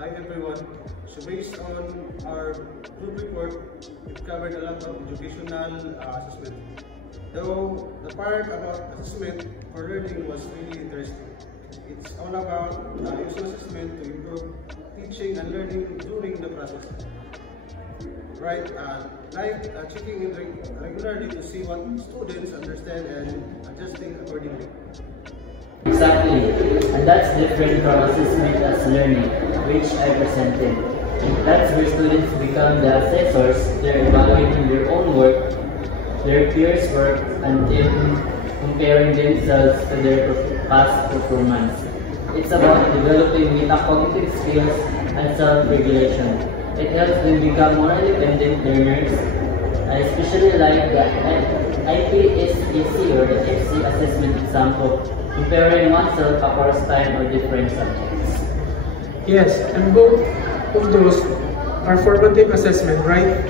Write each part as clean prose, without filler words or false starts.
Hi everyone. So based on our group report, it covered a lot of educational assessment. Though the part about assessment for learning was really interesting. It's all about using assessment to improve teaching and learning during the process. Right, like checking in regularly to see what students understand and adjusting accordingly. Exactly, and that's different from assessment as learning, which I presented. That's where students become the assessors. They're evaluating their own work, their peers' work, and then comparing themselves to their past performance. It's about developing metacognitive skills and self-regulation. It helps them become more independent learners. I especially like the IPSAC or the FC assessment example, comparing oneself across time or different subjects. Yes, and both of those are formative assessment, right?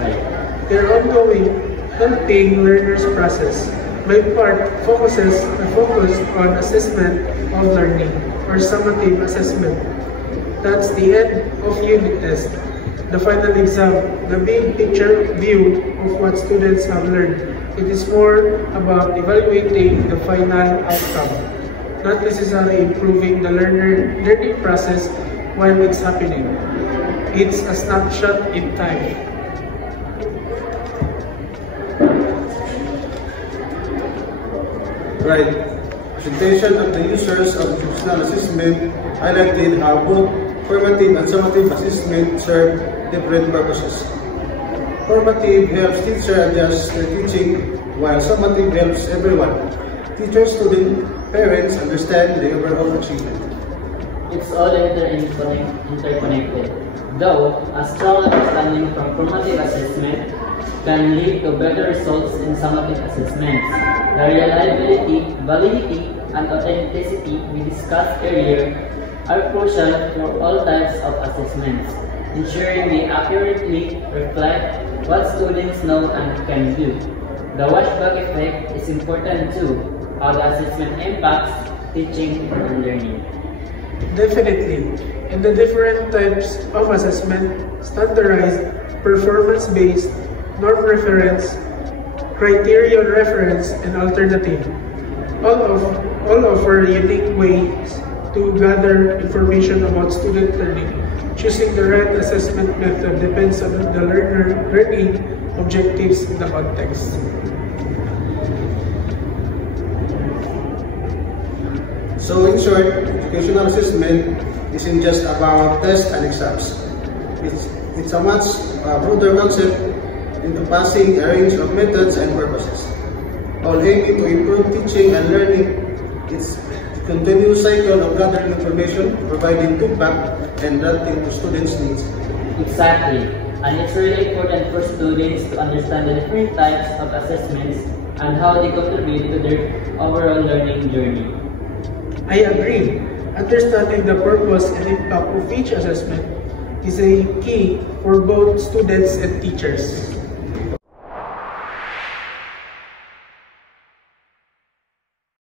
Right. They're ongoing, helping learners process. My part focuses on assessment of learning or summative assessment. That's the end of unit test. The final exam, the big picture view of what students have learned. It is more about evaluating the final outcome, not necessarily improving the learning process while it's happening. It's a snapshot in time. Right. Presentation of the users of educational assessment highlighted how both formative and summative assessment serve different purposes. Formative helps teacher adjust their teaching, while summative helps everyone, teacher, student, parents understand the overall achievement. It's all interconnected. Though, a strong understanding from formative assessment can lead to better results in summative assessments. The reliability, validity, and authenticity we discussed earlier are crucial for all types of assessments, ensuring we accurately reflect what students know and can do. The washback effect is important too, how the assessment impacts teaching and learning. Definitely. In the different types of assessment, standardized, performance-based, norm reference, criterion reference, and alternative. All offer unique ways to gather information about student learning. Choosing the right assessment method depends on the learning objectives in the context. So in short, educational assessment isn't just about tests and exams. It's a much broader concept encompassing a range of methods and purposes, all aiming to improve teaching and learning. It's a continuous cycle of gathering information, providing feedback, and adapting to students' needs. Exactly, and it's really important for students to understand the different types of assessments and how they contribute to their overall learning journey. I agree. Understanding the purpose and impact of each assessment is a key for both students and teachers.